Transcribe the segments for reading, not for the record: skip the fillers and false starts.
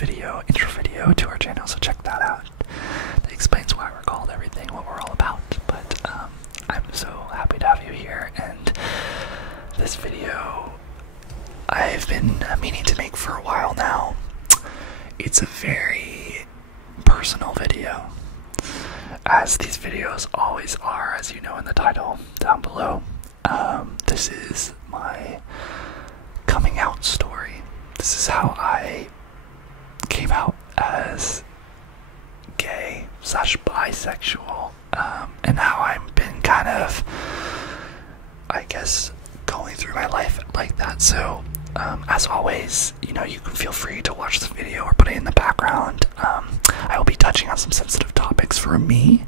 intro video to our channel, so check that out. That explains why we're called everything, what we're all about. But I'm so happy to have you here, and this video I've been meaning to make for a while now. It's a very personal video, as these videos always are, as you know in the title down below. This is my coming out story. This is how I came out as gay / bisexual, and how I've been kind of, I guess, going through my life like that. So as always, you know, you can feel free to watch this video or put it in the background. I will be touching on some sensitive topics for me.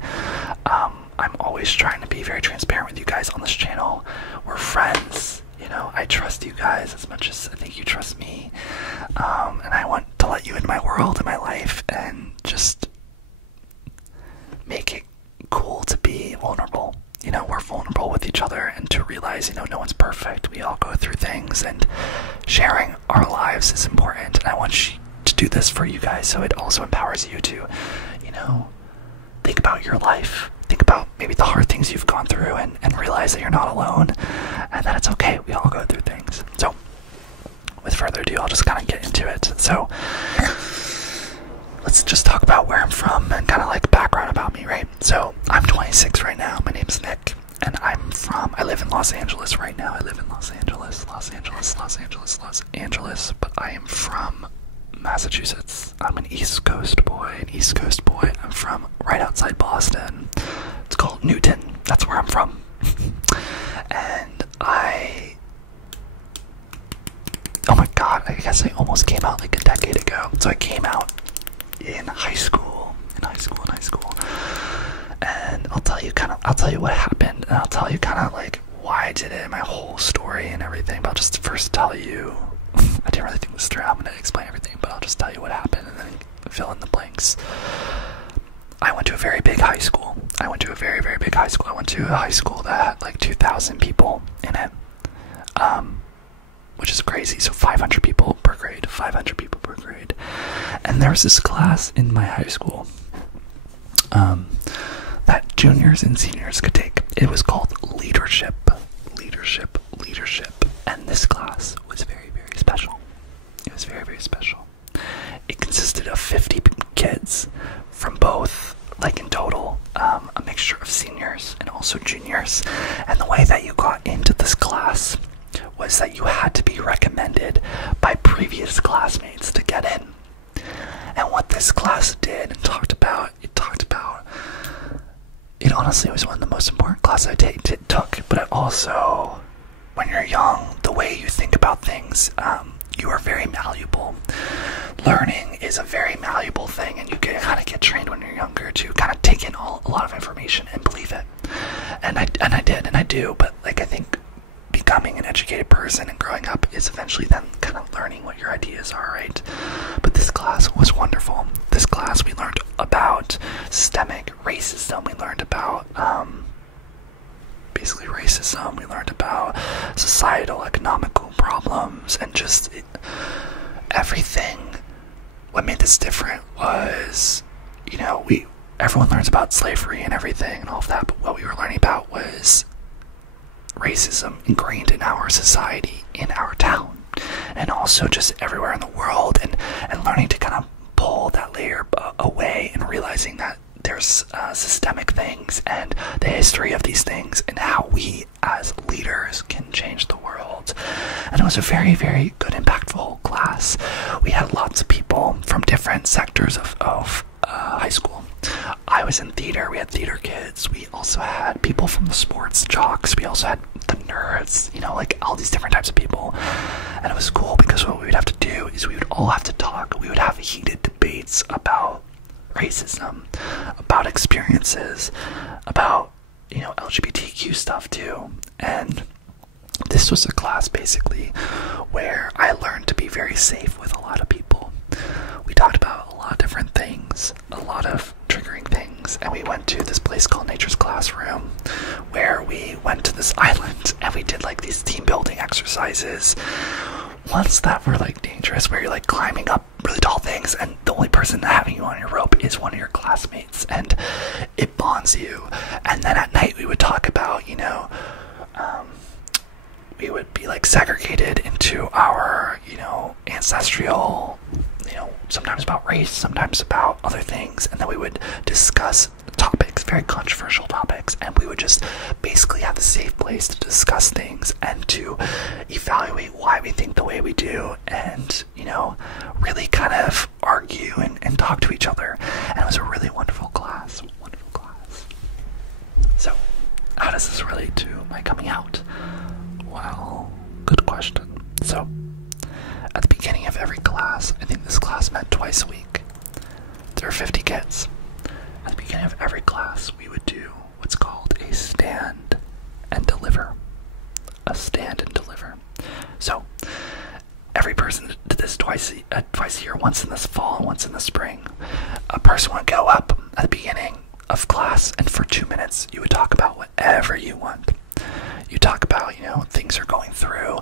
I'm always trying to be very transparent with you guys on this channel. We're friends, you know, I trust you guys as much as I think you trust me, and I want to let you into my world and my life and just make it cool to be vulnerable. You know, we're vulnerable with each other, and to realize, you know, no one's perfect. We all go through things, and sharing our lives is important. And I want you to do this for you guys, so it also empowers you to, you know, think about your life. Think about maybe the hard things you've gone through, and realize that you're not alone, and that it's okay. We all go through things. So, with further ado, I'll just kind of get into it. So, let's just talk about where I'm from and kind of like background about me, right? So, I'm 26 right now. My name's Nick, and I live in Los Angeles right now. I live in Los Angeles, but I am from Massachusetts. I'm an East Coast boy, I'm from right outside Boston. It's called Newton. That's where I'm from. And oh my god, I guess I almost came out like a decade ago. So I came out in high school. And I'll tell you what happened, and I'll tell you kind of like why I did it, my whole story and everything. But I'll just first tell you, I didn't really think this through. I'm going to explain everything, but I'll just tell you what happened and then fill in the blanks. I went to a very big high school. I went to a very, very big high school. I went to a high school that had like 2,000 people in it, which is crazy. So 500 people per grade. And there was this class in my high school that juniors and seniors could take. It was called leadership. And this class was very, very special. It was very, very special. It consisted of 50 kids from both, like in total, a mixture of seniors and also juniors. And the way that you got into this class was that you had to be recommended by previous classmates to get in. And what this class did and talked about, it honestly was one of the most important classes I took, but it also, when you're young, the way you think about things, you are very malleable. Learning is a very malleable thing, and you kind of get trained when you're younger to kind of take in a lot of information and believe it. And I did, and I do, but like I think becoming an educated person and growing up is eventually then kind of learning what your ideas are, right? But this class was wonderful. This class, we learned about systemic racism. We learned about basically racism. We learned about societal, economical problems, and just everything. What made this different was, you know, everyone learns about slavery and everything and all of that, but what we were learning about was racism ingrained in our society, in our town, and also just everywhere in the world, and learning to kind of pull that layer away and realizing that there's systemic things and the history of these things and how we as leaders can change the world. And it was a very, very good, impactful class. We had lots of people from different sectors of high school. I was in theater. We had theater kids. We also had people from the sports jocks. We also had the nerds, you know, like all these different types of people. And it was cool because what we would have to do is we would all have to talk. We would have heated debates about racism, about experiences, about, you know, LGBTQ stuff too. And this was a class basically where I learned to be very safe with a lot of people. We talked about a lot of different things, a lot of triggering things, and we went to this place called Nature's Classroom, where we went to this island and we did like these team building exercises ones that were like dangerous, where you're like climbing up really tall things and the only person having you on your rope is one of your classmates, and it bonds you. And then at night we would talk about, you know, we would be like segregated into our, you know, ancestral, you know, sometimes about race, sometimes about other things, and then we would discuss topics, very controversial topics, and we would just basically have a safe place to discuss things and to evaluate why we think the way we do, and, you know, really kind of argue and talk to each other. And it was a really wonderful class, wonderful class. So how does this relate to my coming out? Well, good question. So at the beginning of every class, I think this class met twice a week, there are 50 kids. At the beginning of every class, we would do what's called a stand and deliver. A stand and deliver. So every person did this twice a year, once in this fall and once in the spring. A person would go up at the beginning of class, and for 2 minutes, you would talk about whatever you want. You talk about, you know, things you're going through,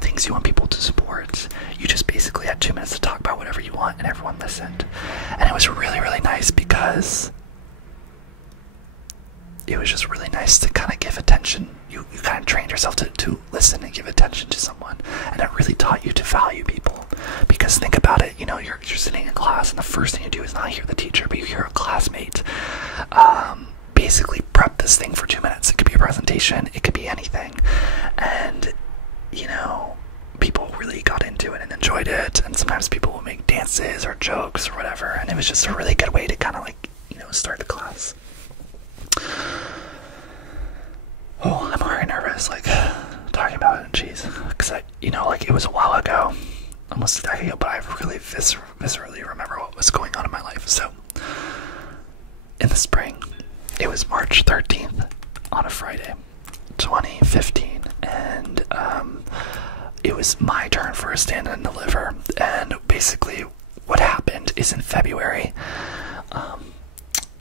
things you want people to support. You just basically had 2 minutes to talk about whatever you want, and everyone listened. And it was really, really nice, because it was just really nice to kind of give attention. You kind of trained yourself to listen and give attention to someone, and it really taught you to value people. Because think about it, you know, you're sitting in class, and the first thing you do is not hear the teacher, but you hear a classmate basically prep this thing for 2 minutes. It could be a presentation, it could be anything, and, you know, people really got into it and enjoyed it. And sometimes people will make dances or jokes or whatever, and it was just a really good way to kind of like, you know, start the class. Oh, I'm already nervous, like, talking about it, jeez, because you know, like, it was a while ago, almost a decade ago, but I really viscerally remember what was going on in my life. So in the spring, it was March 13th on a Friday, 2015, and it was my turn for a stand and deliver. And basically what happened is, in February,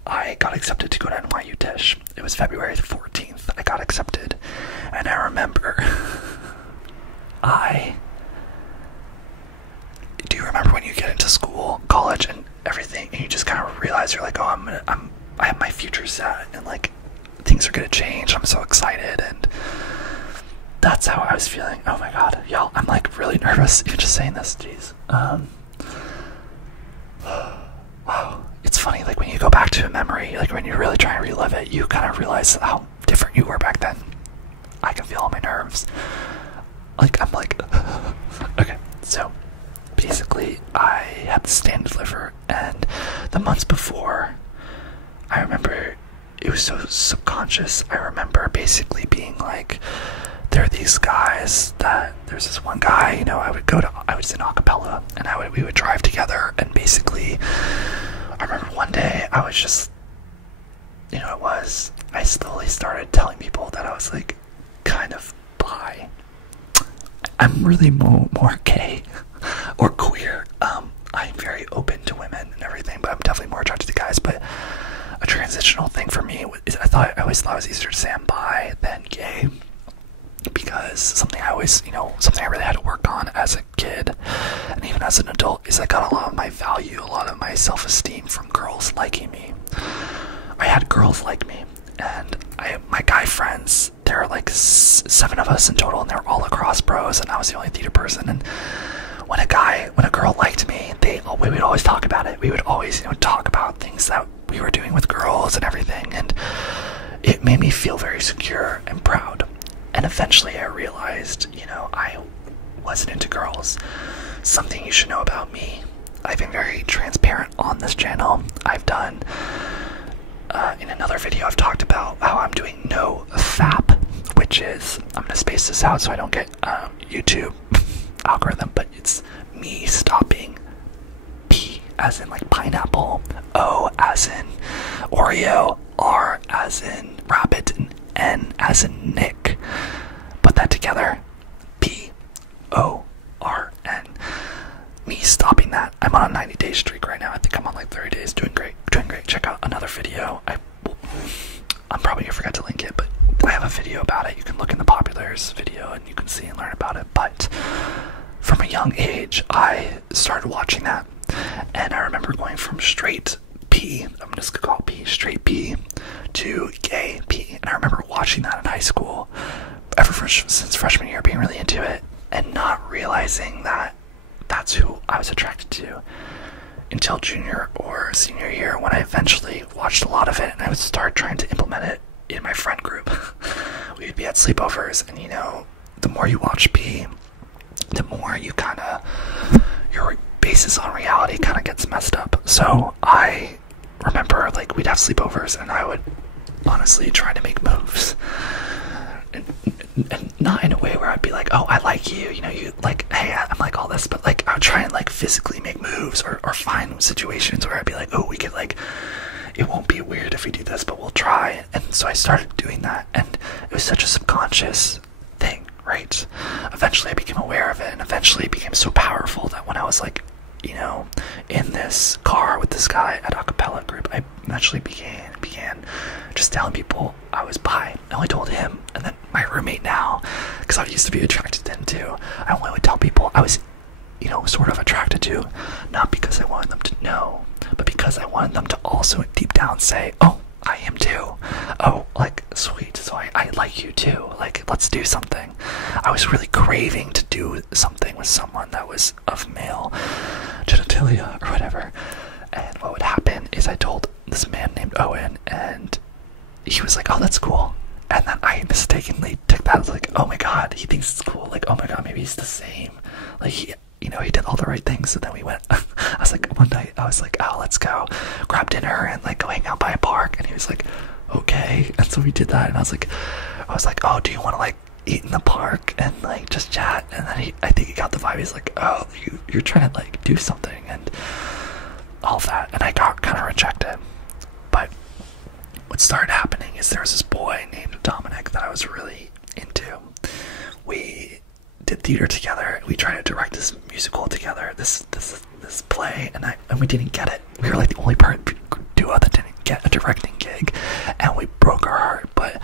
I got accepted to go to NYU Tisch. It was February 14th, I got accepted, and I remember, do you remember when you get into school, college, and everything, and you just kind of realize you're like, oh, I have my future set, and like, things are gonna change, I'm so excited. And that's how I was feeling. Oh my god, y'all, I'm like really nervous even just saying this, jeez. Wow, it's funny, like when you go back to a memory, like when you really try and relive it, you kind of realize how different you were back then. I can feel all my nerves. Like, I'm like, okay, so basically I had to stand and deliver, and the months before, I remember it was so subconscious. I remember basically being like, there are these guys that, there's this one guy, you know, I would sing a cappella, and we would drive together, and basically, I remember one day, I was just, you know, I slowly started telling people that I was like, kind of bi. I'm really more gay, or queer. I'm very open to women and everything, but I'm definitely more attracted to guys. But a transitional thing for me is, I always thought it was easier to say I'm bi than gay, because something I really had to work on as a kid, and even as an adult, is I got a lot of my value, a lot of my self-esteem from girls liking me. I had girls like me, and my guy friends, there are like 7 of us in total, and they're all lacrosse bros, and I was the only theater person. And when a girl liked me, we would always talk about it. We would always, you know, talk about things that we were doing with girls and everything, and it made me feel very secure and proud. And eventually I realized, you know, I wasn't into girls. Something you should know about me: I've been very transparent on this channel. I've done, in another video, I've talked about how I'm doing no FAP, which is, I'm going to space this out so I don't get YouTube algorithm, but it's me stopping P as in like pineapple, O as in Oreo, R as in rabbit, and N as in Nick. Put that together, P-O-R-N. Me stopping that. I'm on a 90-day streak right now. I think I'm on like 30 days. Doing great. Check out another video. I'm probably gonna forget to link it, but I have a video about it. You can look in the populars video and you can see and learn about it. But a young age, I started watching that, and I remember going from straight P, I'm just gonna call it P, straight P, to gay P, and I remember watching that in high school, since freshman year, being really into it, and not realizing that that's who I was attracted to until junior or senior year, when I eventually watched a lot of it, and I would start trying to implement it in my friend group. We'd be at sleepovers, and you know, the more you watch P, the more you kind of, your basis on reality kind of gets messed up. So I remember, like, we'd have sleepovers, and I would honestly try to make moves, and not in a way where I'd be like, oh, I like you, you know, you like, hey, I'm like all this, but like I would try and like physically make moves, or find situations where I'd be like, oh, we could like, it won't be weird if we do this, but we'll try. And so I started doing that, and it was such a subconscious thing, right? Eventually I became aware of it, and eventually it became so powerful that when I was like, you know, in this car with this guy at a cappella group, I eventually began just telling people I was bi. I only told him, and then my roommate now, because I used to be attracted to him too. I only would tell people I was, you know, sort of attracted to, not because I wanted them to know, but because I wanted them to also deep down say, oh, I am too. Oh, like, sweet, so I like you too. Like, let's do something. I was really craving to do something with someone that was of male genitalia or whatever. And what would happen is I told this man named Owen, and he was like, oh, that's cool. And then I mistakenly took that as like, oh my god, he thinks it's cool. Like, oh my god, maybe he's the same. Like, he, you know, he did all the right things. So then we went, I was like, one night, I was like, oh, let's go grab dinner and like go hang out by a park. And he was like, okay. And so we did that. And I was like, oh, do you want to like eat in the park and like just chat? And then I think he got the vibe. He's like, oh, you're trying to like do something and all that. And I got kind of rejected. But what started happening is there was this boy named Dominic that I was really into. We did theater together. We tried to direct this musical together, this play, and we didn't get it. We were like the only duo that didn't get a directing gig, and we broke our heart. But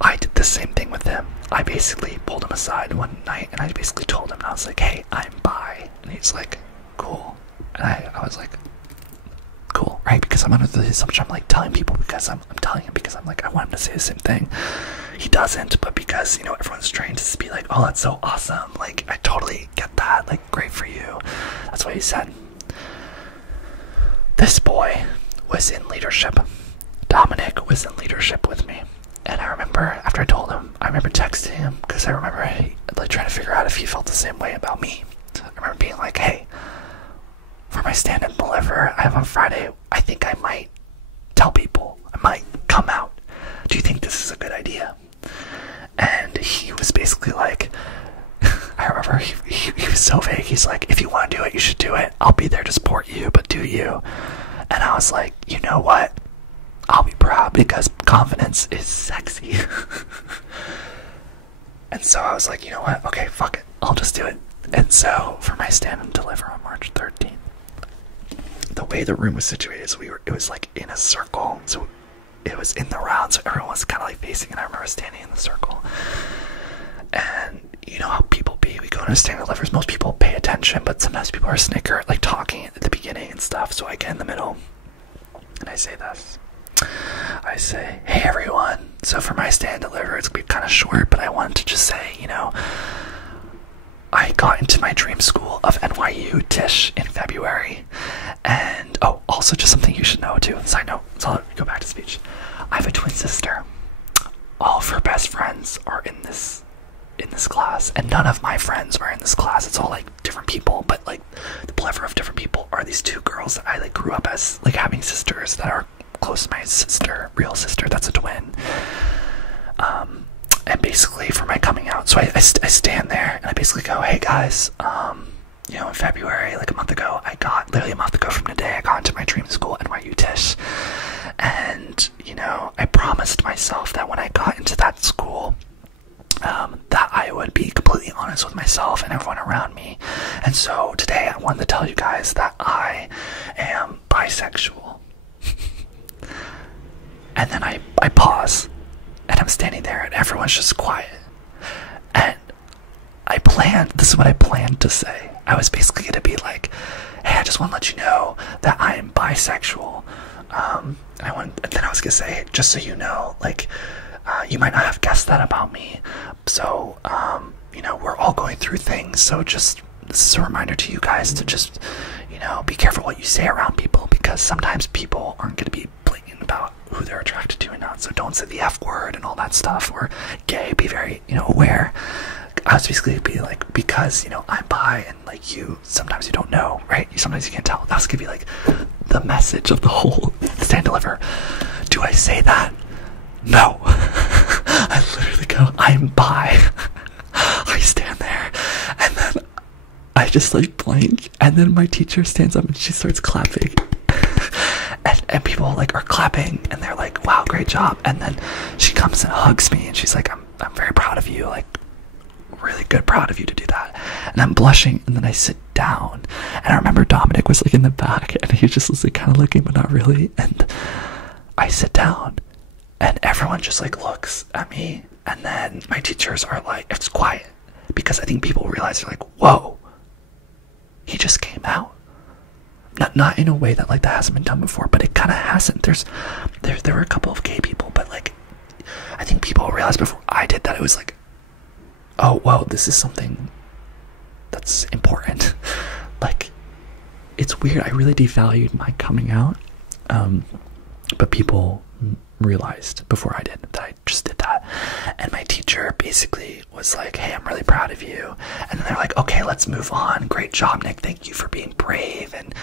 I did the same thing with him. I basically pulled him aside one night, and I basically told him, and I was like, hey, I'm bi. And he's like, cool. And I was like, cool, right? Because I'm under the assumption I'm like telling people because I'm telling him because I'm like, I want him to say the same thing. He doesn't, but because, you know, everyone's trained to be like, oh, that's so awesome. Like, I totally get that. Like, great for you. That's what he said. This boy was in leadership. Dominic was in leadership with me. And I remember, after I told him, I remember texting him, because I remember like trying to figure out if he felt the same way about me. I remember being like, hey, for my stand and deliver I have on Friday, I think I might tell people. I might come out. Do you think this is a good idea? And he was basically like, I remember he was so vague. He's like, if you want to do it, you should do it. I'll be there to support you, but do you? And I was like, you know what? I'll be proud because confidence is sexy. And so I was like, you know what? Okay, fuck it. I'll just do it. And so for my stand and deliver on March 13th, the way the room was situated, so it was like in a circle. So it was in the round, so everyone was kind of like facing, and I remember standing in the circle. And you know how people be, we go to stand and delivers, most people pay attention, but sometimes people are snicker, like talking at the beginning and stuff. So I get in the middle, and I say this. I say, hey everyone, so for my stand and deliver, it's gonna be kind of short, but I wanted to just say, you know, I got into my dream school of NYU Tisch in February. And oh, also just something you should know too, side note, so I'll go back to speech. I have a twin sister. All of her best friends are in this class, and none of my friends are in this class. It's all like different people, but like the plethora of different people are these two girls that I like grew up as like having sisters that are close to my sister, real sister, that's a twin. And basically for my coming out, so I stand there and I basically go, hey guys, you know, in February, like literally a month ago from today, I got into my dream school, NYU Tisch. And, you know, I promised myself that when I got into that school, that I would be completely honest with myself and everyone around me. And so today I wanted to tell you guys that I am bisexual. And then I pause, and I'm standing there, and everyone's just quiet. And I this is what I planned to say. I was basically going to be like, hey, I just want to let you know that I am bisexual. And then I was going to say, just so you know, like, you might not have guessed that about me. So, you know, we're all going through things. So this is a reminder to you guys to just, you know, be careful what you say around people, because sometimes people aren't going to be blatant about who they're attracted to and not. So don't say the F word and all that stuff, or gay. Be very, you know, aware. I was basically be like, because, you know, I'm bi and like sometimes you don't know, right? Sometimes you can't tell. That was gonna be like the message of the whole stand deliver. Do I say that? No. I literally go, I'm bi. I stand there and then I just like blank, and then my teacher stands up and she starts clapping. And people like are clapping and they're like, wow, great job. And then she comes and hugs me and she's like, I'm very proud of you, like really good, proud of you to do that. And I'm blushing, and then I sit down, and I remember Dominic was like in the back and he just was like kind of looking but not really. And I sit down and everyone just like looks at me, and then my teachers are like, it's quiet, because I think people realize, they're like, whoa, he just came out. Not in a way that like that hasn't been done before, but it kind of hasn't. There were a couple of gay people, but like I think people realized before I did that it was like, oh whoa, this is something that's important. Like, it's weird. I really devalued my coming out, but people realized before I did that I just did that. And my teacher basically was like, hey, I'm really proud of you. And then they're like, okay, let's move on. Great job, Nick. Thank you for being brave and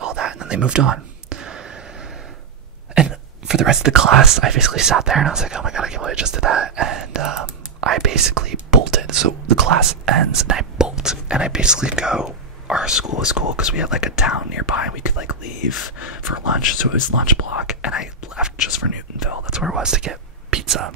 all that. And then they moved on. And for the rest of the class, I basically sat there and I was like, oh my god, I can't believe I just did that. And I basically bolted. So the class ends and I bolt, and I basically go, our school was cool because we had like a town nearby and we could like leave for lunch, so it was lunch block, and I left just for Newtonville. That's where it was, to get pizza.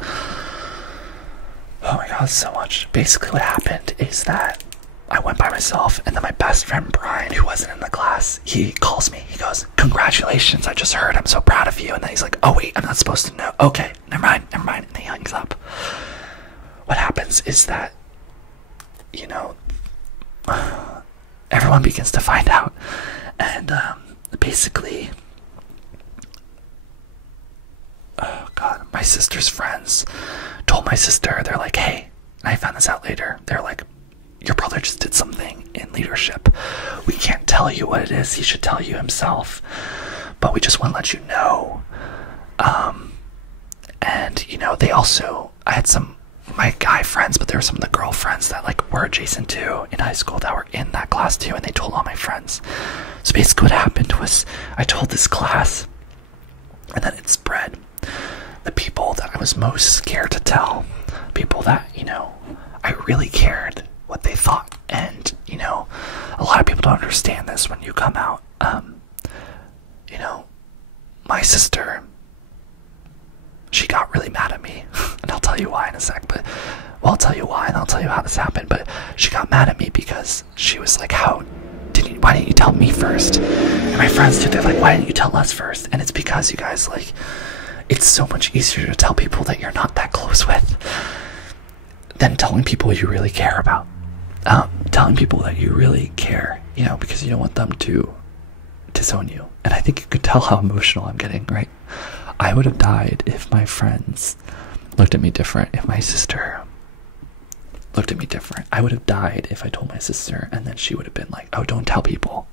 Oh my god, so much. Basically what happened is that I went by myself, and then my best friend Brian, who wasn't in the class, he calls me. He goes, congratulations, I just heard, I'm so proud of you. And then he's like, oh wait, I'm not supposed to know. Okay, never mind. And he hangs up. What happens is that, you know, everyone begins to find out, and basically, oh god, my sister's friends told my sister, they're like, hey, and I found this out later, they're like, your brother just did something in leadership. We can't tell you what it is, he should tell you himself, but we just want to let you know. And you know, they also, I had some my guy friends, but there were some of the girlfriends that like were adjacent to in high school that were in that class too, and they told all my friends. So basically what happened was I told this class, and then it spread. The people that I was most scared to tell, people that, you know, I really cared what they thought. And, you know, a lot of people don't understand this when you come out. You know, my sister, she got really mad at me, and I'll tell you why in a sec, but, well, I'll tell you why, and I'll tell you how this happened, but she got mad at me because she was like, why didn't you tell me first? And my friends too, they're like, why didn't you tell us first? And it's because, you guys, like, it's so much easier to tell people that you're not that close with than telling people you really care about. Telling people that you really care, you know, because you don't want them to disown you. And I think you could tell how emotional I'm getting, right? I would have died if my friends looked at me different, if my sister looked at me different. I would have died if I told my sister, and then she would have been like, oh, don't tell people.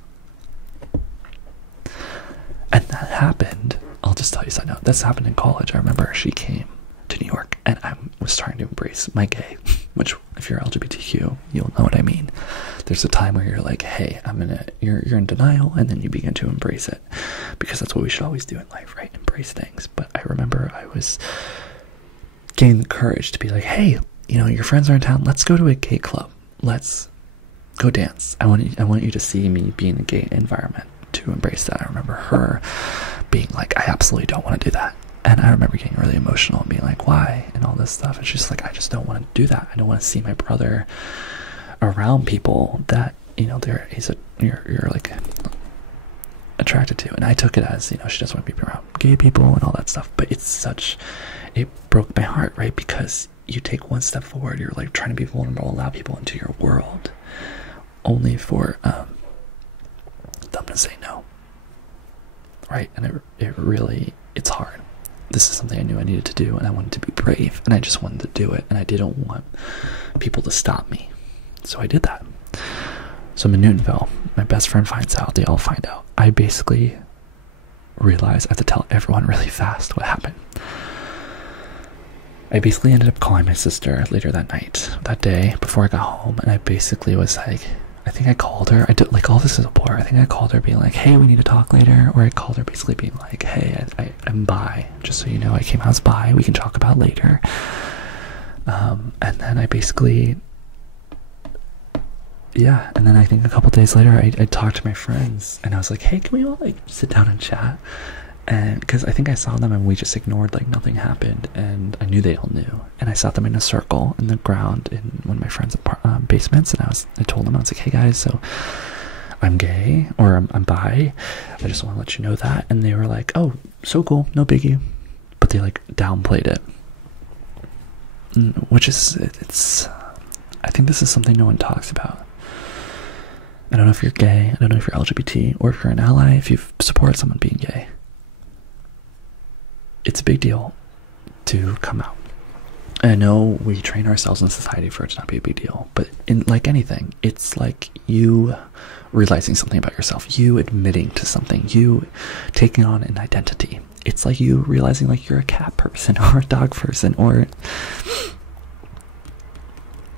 And that happened. I'll just tell you something. This happened in college. I remember she came to New York, and I was starting to embrace my gay, which, if you're LGBTQ, you'll know what I mean. There's a time where you're like, hey, you're in denial, and then you begin to embrace it, because that's what we should always do in life, right? Embrace things. But I remember I was gaining the courage to be like, hey, you know, your friends are in town, let's go to a gay club, let's go dance. I want you to see me be in a gay environment, to embrace that. I remember her being like, I absolutely don't want to do that. And I remember getting really emotional and being like, why? And all this stuff. And she's like, I just don't want to do that. I don't want to see my brother around people that, you know, you're like attracted to. And I took it as, you know, she doesn't want to be around gay people and all that stuff. But it broke my heart, right? Because you take one step forward, you're like trying to be vulnerable, allow people into your world, only for them to say no, right? And it's hard. This is something I knew I needed to do, and I wanted to be brave, and I just wanted to do it, and I didn't want people to stop me, so I did that. So I'm in Newtonville, my best friend finds out, they all find out. I basically realize I have to tell everyone really fast what happened. I basically ended up calling my sister later that night, that day, before I got home, and I basically was like, I think I called her, like, all this is a blur. I think I called her being like, hey, we need to talk later, or I called her basically being like, hey, I'm bi, just so you know, I came out as bi, we can talk about later. And then I basically, yeah, and then I think a couple days later, I talked to my friends, and I was like, hey, can we all, like, sit down and chat? And because I think I saw them and we just ignored, like nothing happened, and I knew they all knew. And I sat them in a circle in the ground in one of my friends' basements, and I told them, I was like, hey guys, so I'm gay, or I'm bi, I just want to let you know that. And they were like, oh, so cool, no biggie. But they like downplayed it, which is, I think this is something no one talks about. I don't know if you're gay, I don't know if you're LGBT, or if you're an ally, if you support someone being gay. It's a big deal to come out. I know we train ourselves in society for it to not be a big deal, but in like anything, it's like you realizing something about yourself, you admitting to something, you taking on an identity. It's like you realizing like you're a cat person or a dog person, or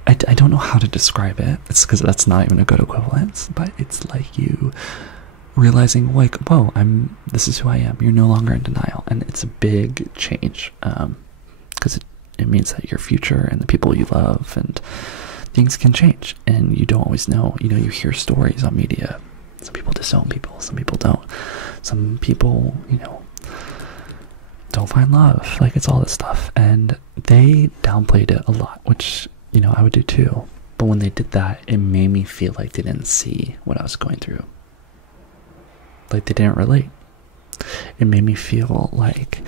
I don't know how to describe it. It's because that's not even a good equivalence, but it's like you realizing like, whoa, this is who I am. You're no longer in denial, and it's a big change, because it means that your future and the people you love and things can change, and you don't always know. You know, you hear stories on media. Some people disown people, some people don't. Some people, you know, don't find love. Like, it's all this stuff, and they downplayed it a lot, which, you know, I would do too. But when they did that, it made me feel like they didn't see what I was going through. Like they didn't relate. It made me feel like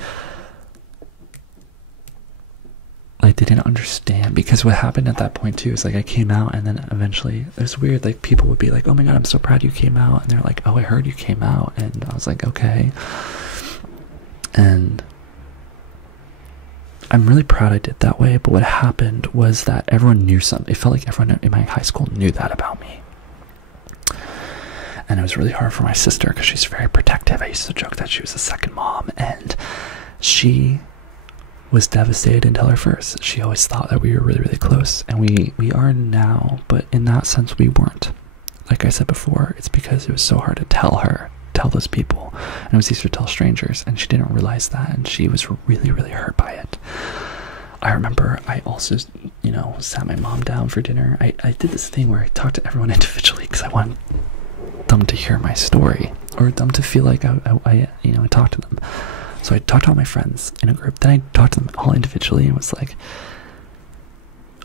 they didn't understand, because what happened at that point too is like I came out, and then eventually it was weird, like people would be like, oh my god, I'm so proud you came out, and they're like, oh, I heard you came out, and I was like, okay. And I'm really proud I did that way, but what happened was that everyone knew something. It felt like everyone in my high school knew that about me. And it was really hard for my sister because she's very protective. I used to joke that she was a second mom, and she was devastated until her first. She always thought that we were really, really close, and we are now, but in that sense we weren't. Like I said before, it's because it was so hard to tell those people, and it was easier to tell strangers, and she didn't realize that, and she was really, really hurt by it. I remember I also, you know, sat my mom down for dinner. I did this thing where I talked to everyone individually because I wanted them to hear my story, or them to feel like I talked to them. So I talked to all my friends in a group, then I talked to them all individually, and was like,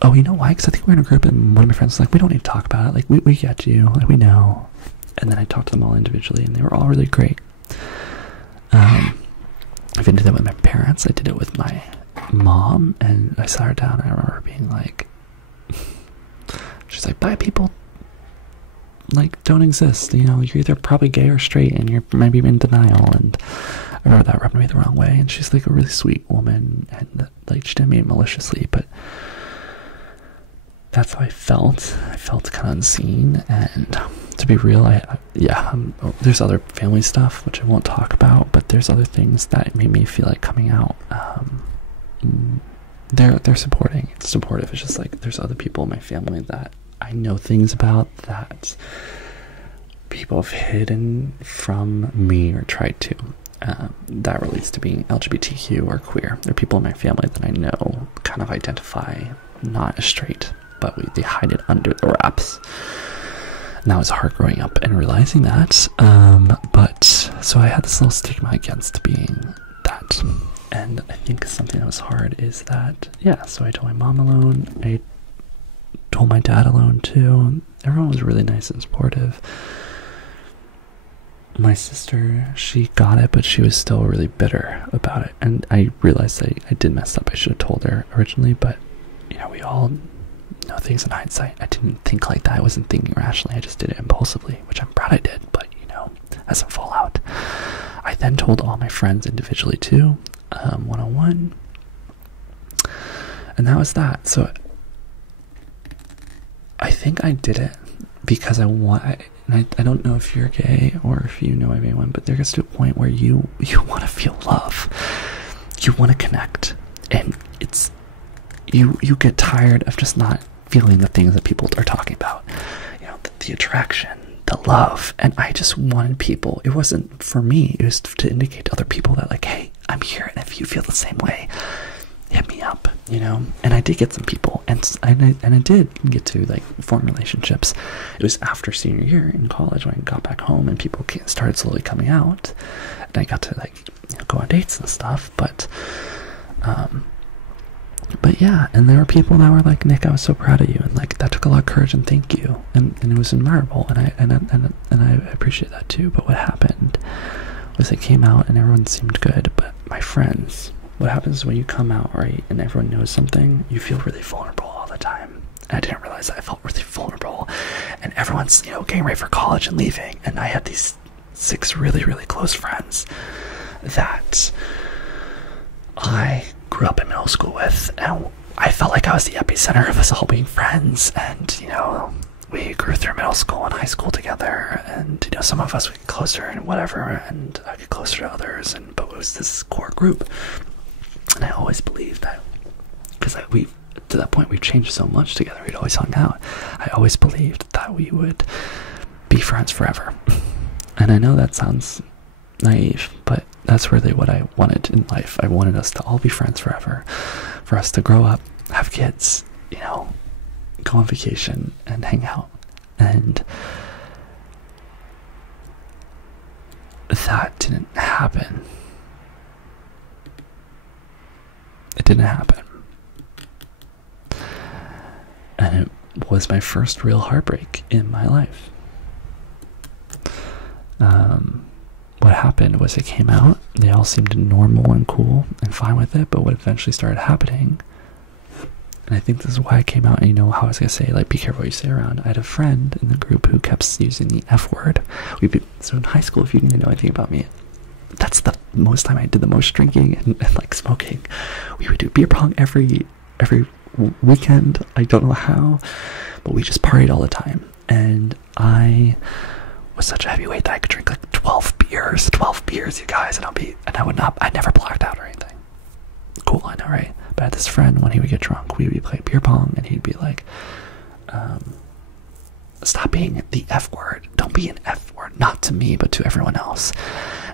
oh, you know why? Because I think we're in a group, and one of my friends was like, we don't need to talk about it, like we get you, like we know. And then I talked to them all individually, and they were all really great. I did that with my parents, I did it with my mom, and I sat her down, and I remember being like, she's like, bi people like don't exist, you know, you're either probably gay or straight, and you're maybe in denial. And I remember that rubbed me the wrong way, and she's like a really sweet woman, and like she didn't mean it maliciously, but that's how I felt. I felt kind of unseen, and to be real, there's other family stuff which I won't talk about, but there's other things that made me feel like coming out. They're supporting. It's supportive. It's just like there's other people in my family that I know things about that people have hidden from me or tried to. That relates to being LGBTQ or queer. There are people in my family that I know kind of identify not as straight, but they hide it under the wraps. And that was hard growing up and realizing that. But so I had this little stigma against being that. And I think something that was hard is that, yeah, so I told my mom alone, I told my dad alone too. Everyone was really nice and supportive. My sister, she got it, but she was still really bitter about it. And I realized I did mess up. I should have told her originally, but you know, we all know things in hindsight. I didn't think like that. I wasn't thinking rationally. I just did it impulsively, which I'm proud I did, but, you know, as a fallout. I then told all my friends individually too, one-on-one, and that was that. So I think I did it because I don't know if you're gay or if you know anyone, but there gets to a point where you want to feel love, you want to connect, and it's you get tired of just not feeling the things that people are talking about, you know, the attraction, the love. And I just wanted people, it wasn't for me, it was to indicate to other people that, like, hey, I'm here, and if you feel the same way, hit me up, you know. And I did get some people, and I did get to, like, form relationships. It was after senior year in college when I got back home and people started slowly coming out, and I got to, like, you know, go on dates and stuff. But yeah, and there were people that were like, Nick, I was so proud of you, and like that took a lot of courage, and thank you, and it was admirable, and I appreciate that too. But what happened was, it came out and everyone seemed good, but my friends, what happens is when you come out, right, and everyone knows something, you feel really vulnerable all the time. And I didn't realize that I felt really vulnerable, and everyone's, you know, getting ready for college and leaving, and I had these 6 really, really close friends that I grew up in middle school with, and I felt like I was the epicenter of us all being friends. And, you know, we grew through middle school and high school together, and, you know, some of us would get closer and whatever, and I get closer to others, and but it was this core group. And I always believed that, because to that point we've changed so much together, we'd always hung out, I always believed that we would be friends forever. And I know that sounds naive, but that's really what I wanted in life. I wanted us to all be friends forever, for us to grow up, have kids, you know, go on vacation and hang out. And that didn't happen. It didn't happen. And it was my first real heartbreak in my life. What happened was, it came out, they all seemed normal and cool and fine with it, but what eventually started happening, and I think this is why I came out, and you know how I was going to say, like, be careful what you say around. I had a friend in the group who kept using the F word. So in high school, if you didn't know anything about me, that's the most time I did the most drinking and like smoking. We would do beer pong every weekend. I don't know how, but we just partied all the time. And I was such a heavyweight that I could drink like 12 beers, you guys, and I never blacked out or anything. Cool, I know, right? But I had this friend, when he would get drunk, we would play beer pong, and he'd be like, stop being the F word. Don't be an F word, not to me, but to everyone else.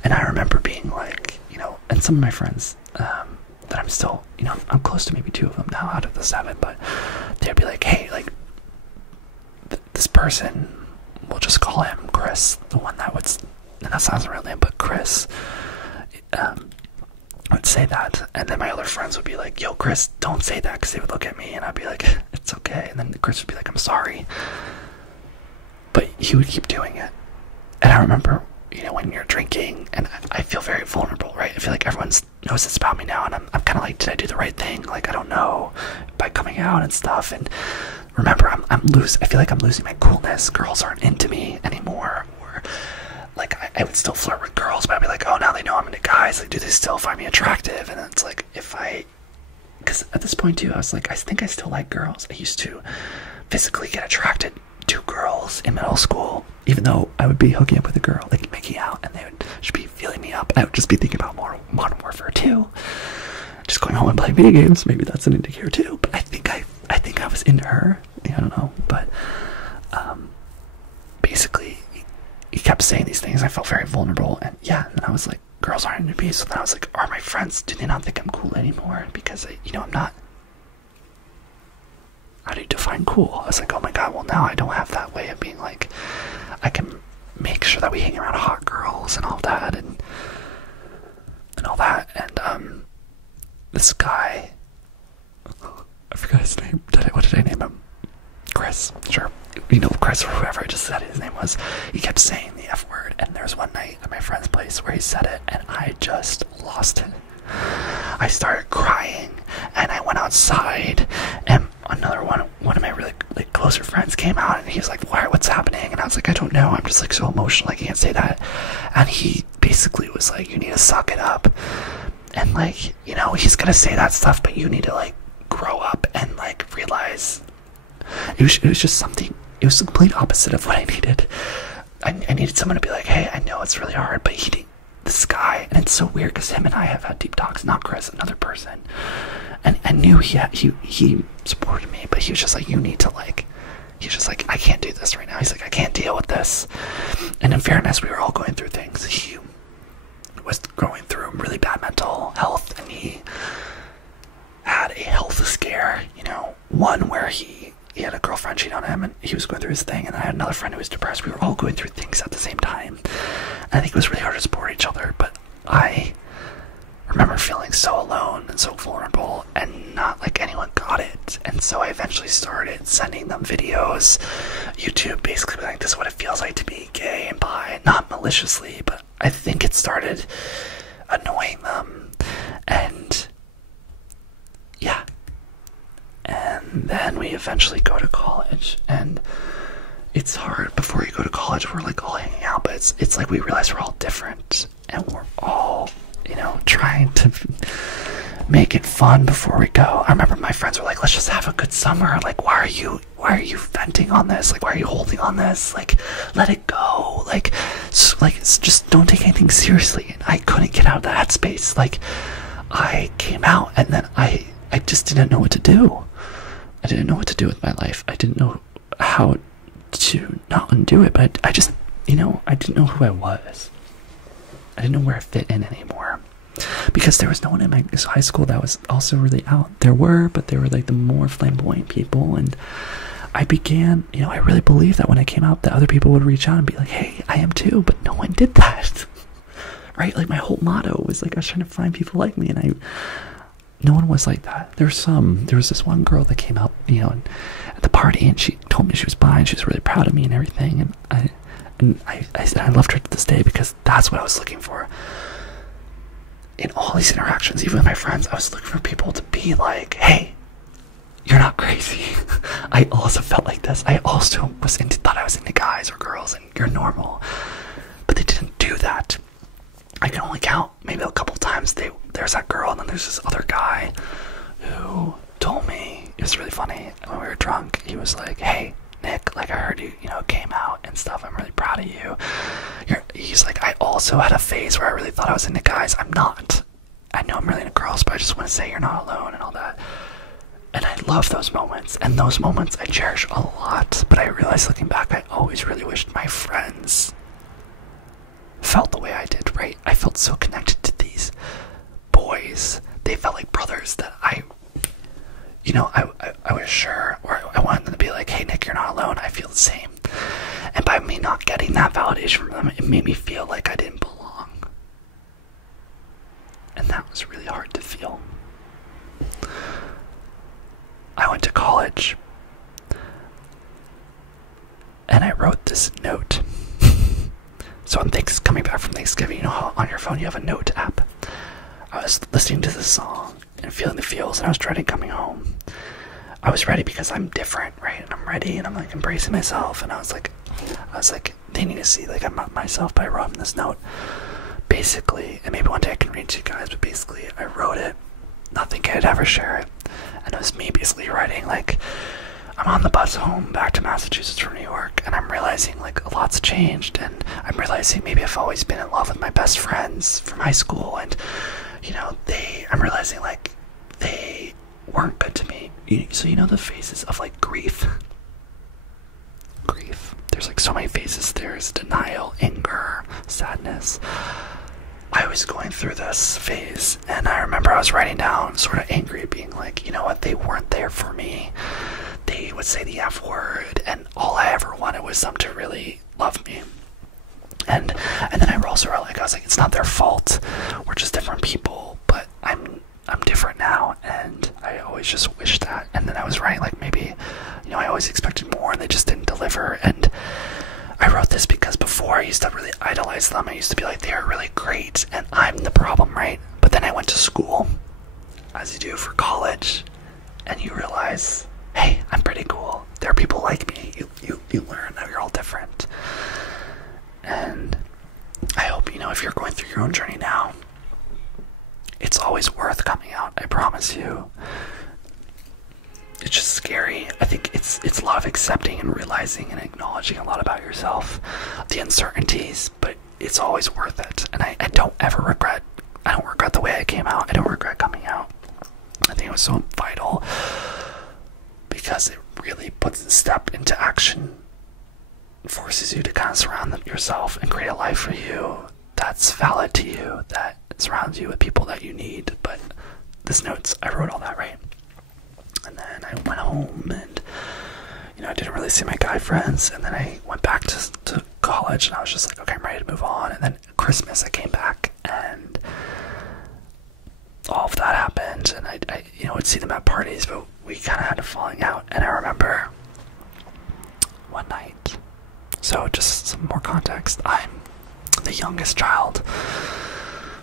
And I remember being like, you know, and some of my friends that I'm still, you know, I'm close to maybe 2 of them now out of the 7, but they'd be like, hey, like, this person, we'll just call him Chris, the one that would, and that sounds a real name, but Chris, would say that, and then my other friends would be like, yo, Chris, don't say that, because they would look at me, and I'd be like, it's okay, and then Chris would be like, I'm sorry, but he would keep doing it. And I remember, you know, when you're drinking, and I feel very vulnerable, right? I feel like everyone knows this about me now, and I'm kind of like, did I do the right thing? Like, I don't know, by coming out and stuff. And remember, I feel like I'm losing my coolness. Girls aren't into me anymore, or like, I would still flirt with girls, but I'd be like, oh, now they know I'm into guys, like, do they still find me attractive? And it's like, because at this point too, I was like, I think I still like girls. I used to physically get attracted to girls in middle school, even though I would be hooking up with a girl, like making out, and they would just be feeling me up. I would just be thinking about more Modern Warfare 2, just going home and playing video games. Maybe that's an indicator too, but I think I was into her. I don't know, but basically he kept saying these things. I felt very vulnerable, and yeah, and I was like, girls aren't into me. So then I was like, are my friends, do they not think I'm cool anymore? Because I'm not. How do you define cool? I was like, oh my god, well, now I don't have that way of being like, I can make sure that we hang around hot girls and all that, and all that. And this guy, I forgot his name. What did I name him? Chris. Sure. You know, Chris or whoever I just said his name was. He kept saying the F word, and there's one night at my friend's place where he said it, and I just lost it. I started crying, and I went outside, and another one of my really like closer friends came out, and he was like, what's happening? And I was like, I don't know, I'm just like so emotional, I can't say that. And he basically was like, you need to suck it up, and like, you know, he's gonna say that stuff, but you need to like grow up and like realize it was just something. It was the complete opposite of what I needed. I needed someone to be like, hey, I know it's really hard, but this guy, and it's so weird because him and I have had deep talks, not Chris, another person, and I knew he supported me, but he was just like, you need to like, he's just like, I can't do this right now. He's like, I can't deal with this. And in fairness, we were all going through things. He was going through really bad mental health, and he had a health scare, you know, one where he had a girlfriend cheat on him, and he was going through his thing, and I had another friend who was depressed. We were all going through things at the same time, and I think it was really hard to support each other, but I remember feeling so alone and so vulnerable, and not like anyone got it. And so I eventually started sending them videos, YouTube, basically like, this is what it feels like to be gay and bi, not maliciously, but I think it started annoying them, and yeah. And then we eventually go to college, and it's hard. Before you go to college, we're like all hanging out, but it's like we realize we're all different, and we're all, you know, trying to make it fun before we go. I remember my friends were like, let's just have a good summer. Like, why are you venting on this? Like, why are you holding on this? Like, let it go. Like just don't take anything seriously. And I couldn't get out of that space. Like, I came out, and then I just didn't know what to do. I didn't know what to do with my life. I didn't know how to not undo it, but I just, you know, I didn't know who I was. I didn't know where I fit in anymore, because there was no one in my high school that was also really out. There were, but they were like the more flamboyant people, and I began, you know, I really believed that when I came out that other people would reach out and be like, hey, I am too, but no one did that. Right? Like, my whole motto was like, I was trying to find people like me, and no one was like that. There was this one girl that came out, you know, at the party, and she told me she was bi, and she was really proud of me and everything, and I said I loved her to this day, because that's what I was looking for. In all these interactions, even with my friends, I was looking for people to be like, hey, you're not crazy. I also felt like this. I also thought I was into guys or girls, and you're normal. But they didn't do that. I can only count maybe a couple times. There's that girl, and then there's this other guy who told me, it was really funny, when we were drunk, he was like, hey, Nick, like, I heard you, you know, came out and stuff. I'm really proud of you. He's like, I also had a phase where I really thought I was into guys. I'm not. I know I'm really into girls, but I just want to say you're not alone and all that. And I love those moments, and those moments I cherish a lot. But I realized, looking back, I always really wished my friends felt the way I did, right? I felt so connected to these boys. They felt like brothers that I was sure, or I wanted them to be like, hey, Nick, you're not alone. I feel the same. And by me not getting that validation from them, it made me feel like I didn't belong. And that was really hard to feel. I went to college, and I wrote this note. So on coming back from Thanksgiving, you know how on your phone you have a note app? I was listening to this song and feeling the feels, and I was dreading coming home. I was ready because I'm different, right? And I'm ready, and I'm like embracing myself, and I was like, they need to see like I'm not myself, but I wrote in this note. Basically, and maybe one day I can read it to you guys, but basically I wrote it, not thinking I'd ever share it. And it was me basically writing, like, I'm on the bus home back to Massachusetts from New York, and I'm realizing like a lot's changed, and I'm realizing maybe I've always been in love with my best friends from high school, and you know, I'm realizing like they weren't good to me. So you know the phases of like grief. There's like so many phases. There's denial, anger, sadness. I was going through this phase, and I remember I was writing down, sort of angry, being like, you know what, they weren't there for me. They would say the F word, and all I ever wanted was them to really love me. And then I also wrote, like, I was like, it's not their fault. We're just different people, but I'm different now, and I always just wish that. And then I was writing, like, maybe, you know, I always expected more, and they just didn't deliver. And I wrote this because before I used to really idolize them. I used to be like, they're really great, and I'm the problem, right? But then I went to school, as you do for college, and you realize hey, I'm pretty cool. There are people like me. You learn that you're all different. And I hope, you know, if you're going through your own journey now, it's always worth coming out. I promise you. It's just scary. I think it's a lot of accepting and realizing and acknowledging a lot about yourself, the uncertainties, but it's always worth it. And I don't ever regret. I don't regret the way I came out. I don't regret coming out. I think it was so vital because it really puts a step into action, forces you to kind of surround yourself and create a life for you that's valid to you, that surrounds you with people that you need. But this notes, I wrote all that, right? And then I went home and, you know, I didn't really see my guy friends. And then I went back to college and I was just like, okay, I'm ready to move on. And then Christmas I came back and all of that happened. And I you know, would see them at parties, but we kind of had a falling out. And I remember one night, so just some more context, I'm the youngest child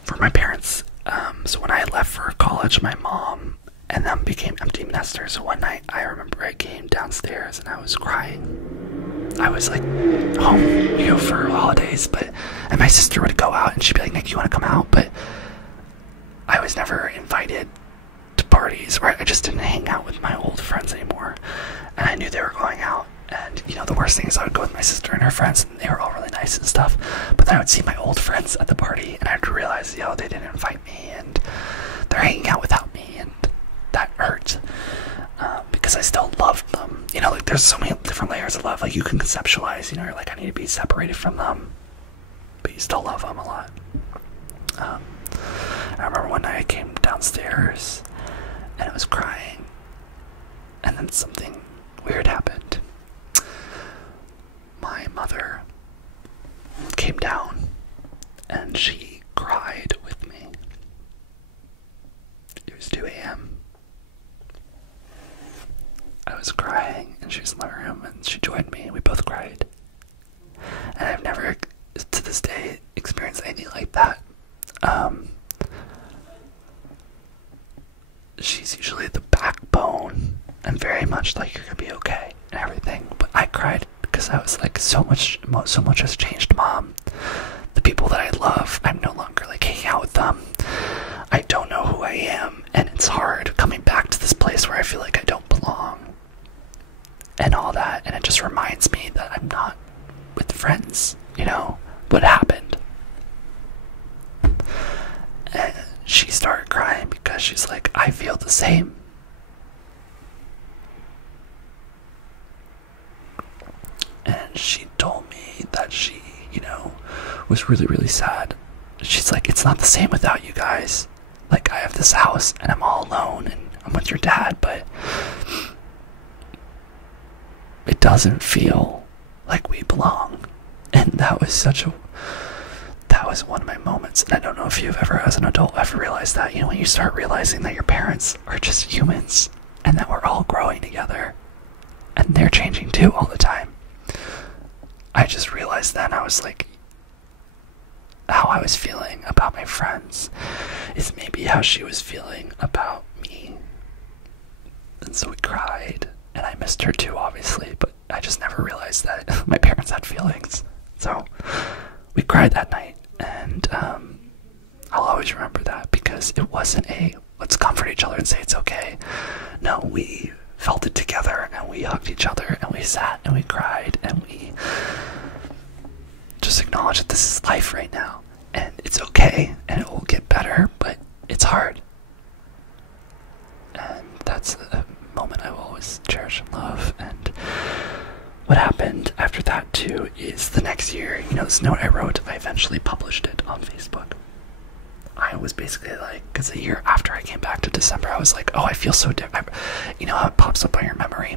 for my parents. So when I left for college, my mom and them became empty nesters. So one night I remember I came downstairs and I was crying. I was like home, you know, for holidays, and my sister would go out and she'd be like, Nick, you want to come out? But I was never invited to parties, or I just didn't hang out with my old friends anymore. And I knew they were going out. And, you know, the worst thing is I would go with my sister and her friends, and they were all really nice and stuff. But then I would see my old friends at the party, and I'd realize, yo, they didn't invite me, and they're hanging out without me, and that hurt. Because I still loved them. You know, like, there's so many different layers of love. Like, you can conceptualize, you know, you're like, I need to be separated from them. But you still love them a lot. I remember one night I came downstairs, and I was crying. And then something weird happened. My mother came down and she cried with me. It was 2 a.m. I was crying and she was in my room and she joined me and we both cried. And I've never, to this day, experienced anything like that. She's usually the backbone and very much like, you're gonna be okay and everything. But I cried because I was like, so much has changed, Mom. The people that I love, I'm no longer like hanging out with them. I don't know who I am, and it's hard coming back to this place where I feel like I don't belong and all that. And it just reminds me that I'm not with friends, you know, what happened. And she started crying because she's like, I feel the same. And she told me that she, you know, was really, really sad. She's like, it's not the same without you guys. Like, I have this house and I'm all alone and I'm with your dad, but it doesn't feel like we belong. And that was one of my moments. And I don't know if you've ever, as an adult, ever realized that, you know, when you start realizing that your parents are just humans and that we're all growing together and they're changing too all the time. I just realized then, I was like, how I was feeling about my friends is maybe how she was feeling about me. And so we cried, and I missed her too, obviously, but I just never realized that my parents had feelings. So we cried that night, and I'll always remember that, because it wasn't a let's comfort each other and say it's okay. No, we felt it together, and we hugged each other, and we sat and we cried, and we just acknowledged that this is life right now, and it's okay, and it will get better, but it's hard. And that's a moment I will always cherish and love. And what happened after that too is the next year, you know, this note I wrote, I eventually published it on Facebook. I was basically like, because a year after I came back to December, I was like, oh, I feel so different. You know how it pops up on your memory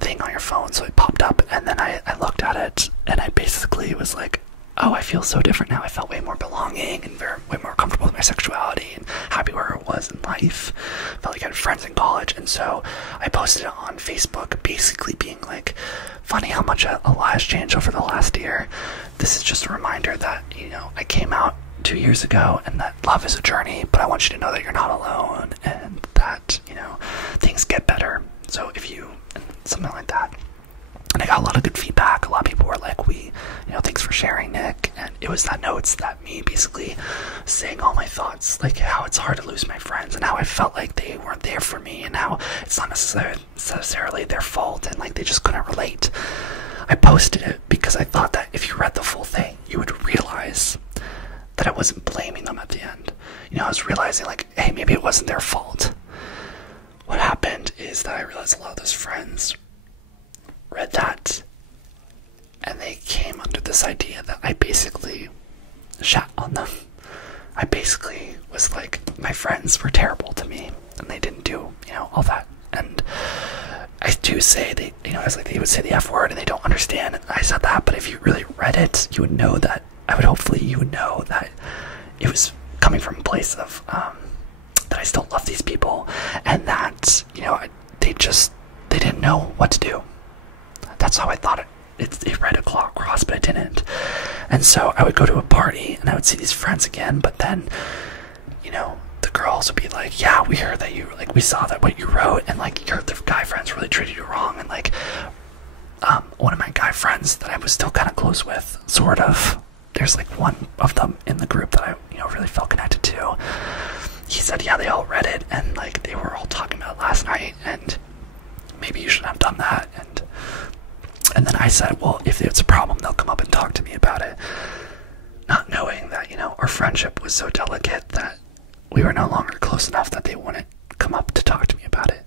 thing on your phone? So it popped up, and then I looked at it, and I basically was like, oh, I feel so different now. I felt way more belonging and way more comfortable with my sexuality and happy where I was in life. Felt like I had friends in college. And so I posted it on Facebook, basically being like, funny how much a lot has changed over the last year. This is just a reminder that, you know, I came out 2 years ago, and that love is a journey, but I want you to know that you're not alone, and that, you know, things get better. So if you, something like that. And I got a lot of good feedback. A lot of people were like, thanks for sharing, Nick. And it was that notes that me basically saying all my thoughts, like how it's hard to lose my friends and how I felt like they weren't there for me and how it's not necessarily their fault and like they just couldn't relate. I posted it because I thought that if you read the full thing, you would realize that I wasn't blaming them at the end. I was realizing like, hey, maybe it wasn't their fault. What happened is that I realized a lot of those friends read that and they came under this idea that I basically shat on them. I basically was like, my friends were terrible to me and they didn't do, all that. And I do say they, it's like they would say the F word and they don't understand. I said that, but if you really read it, you would know that, hopefully you would know that it was coming from a place of, that I still love these people and that, they didn't know what to do. That's how I thought it read across, but it didn't. And so I would go to a party and I would see these friends again, but then, the girls would be like, yeah, we heard that you, like, we saw that what you wrote, and like the guy friends really treated you wrong. And like, one of my guy friends that I was still kind of close with, sort of, there's like one of them in the group that I, really felt connected to. He said, yeah, they all read it and like they were all talking about it last night and maybe you shouldn't have done that. And then I said, well, if it's a problem, they'll come up and talk to me about it. Not knowing that, our friendship was so delicate that we were no longer close enough that they wouldn't come up to talk to me about it.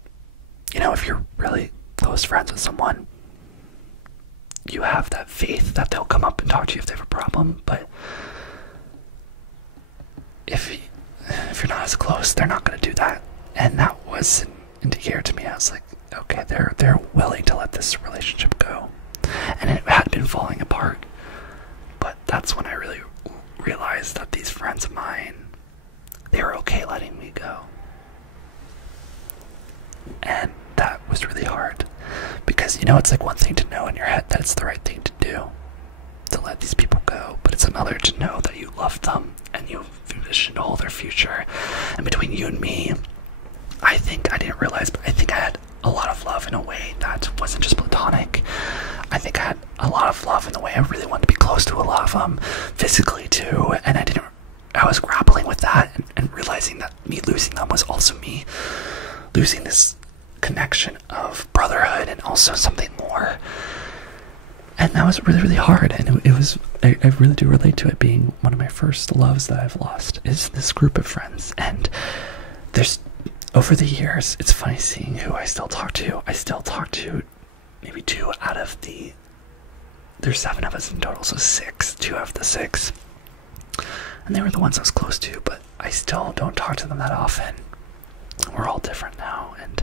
If you're really close friends with someone, you have that faith that they'll come up and talk to you if they have a problem. But if you're not as close, they're not going to do that. And that was an indicator to me. I was like, okay, they're willing to let this relationship go. And it had been falling apart. But that's when I really realized that these friends of mine, they were okay letting me go. And that was really hard. Because, it's like one thing to know in your head that it's the right thing to do, to let these people go. But it's another to know that you love them and you envisioned all their future. And between you and me, I think I didn't realize, but I think I had a lot of love in a way that wasn't just platonic. I think I had a lot of love in the way I really wanted to be close to a lot of them, physically too, and I was grappling with that and realizing that me losing them was also me losing this connection of brotherhood and also something more. And that was really, really hard, and I really do relate to it being one of my first loves that I've lost, is this group of friends. And there's, over the years, it's funny seeing who I still talk to. I still talk to maybe 2 out of there's 7 of us in total, so 6, 2 out of the 6. And they were the ones I was close to, but I still don't talk to them that often. We're all different now, and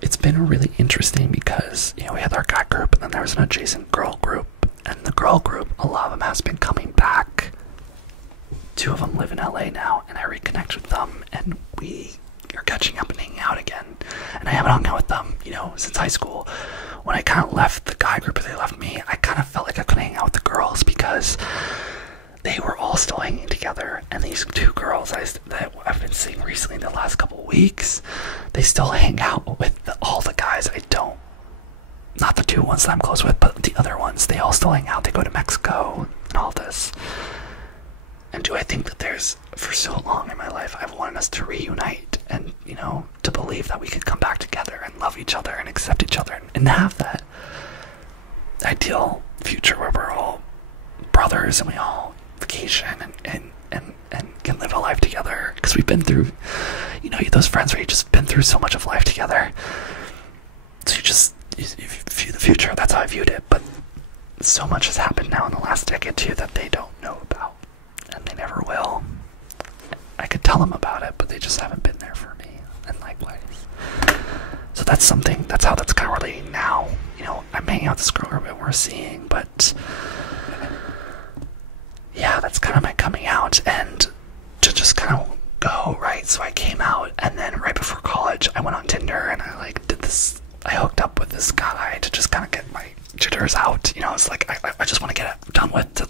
it's been really interesting because, we had our guy group, and then there was an adjacent girl group, and the girl group, a lot of them has been coming back. 2 of them live in LA now, and I reconnect with them, and we are catching up and hanging out again. And I haven't hung out with them, since high school. When I kind of left the guy group, or they left me, I kind of felt like I couldn't hang out with the girls because they were all still hanging together. And these 2 girls that I've been seeing recently the last couple of weeks, they still hang out with all the guys I don't. Not the 2 ones that I'm close with, but the other ones. They all still hang out. They go to Mexico and all this. And do I think that there's, for so long in my life, I've wanted us to reunite and, to believe that we could come back together and love each other and accept each other and have that ideal future where we're all brothers and we all vacation and can live a life together. Because we've been through, those friends where you just been through so much of life together. So you view the future. That's how I viewed it. But so much has happened now in the last decade too that they don't know about. And they never will. I could tell them about it, but they just haven't been there for me, and likewise. So that's how that's kind of relating now. I'm hanging out with this girl group and we're seeing, but yeah, that's kind of my coming out, and to just kind of go, right? So I came out, and then right before college, I went on Tinder, and I did this, I hooked up with this guy to just kind of get my jitters out. It's like I just want to get it done with. To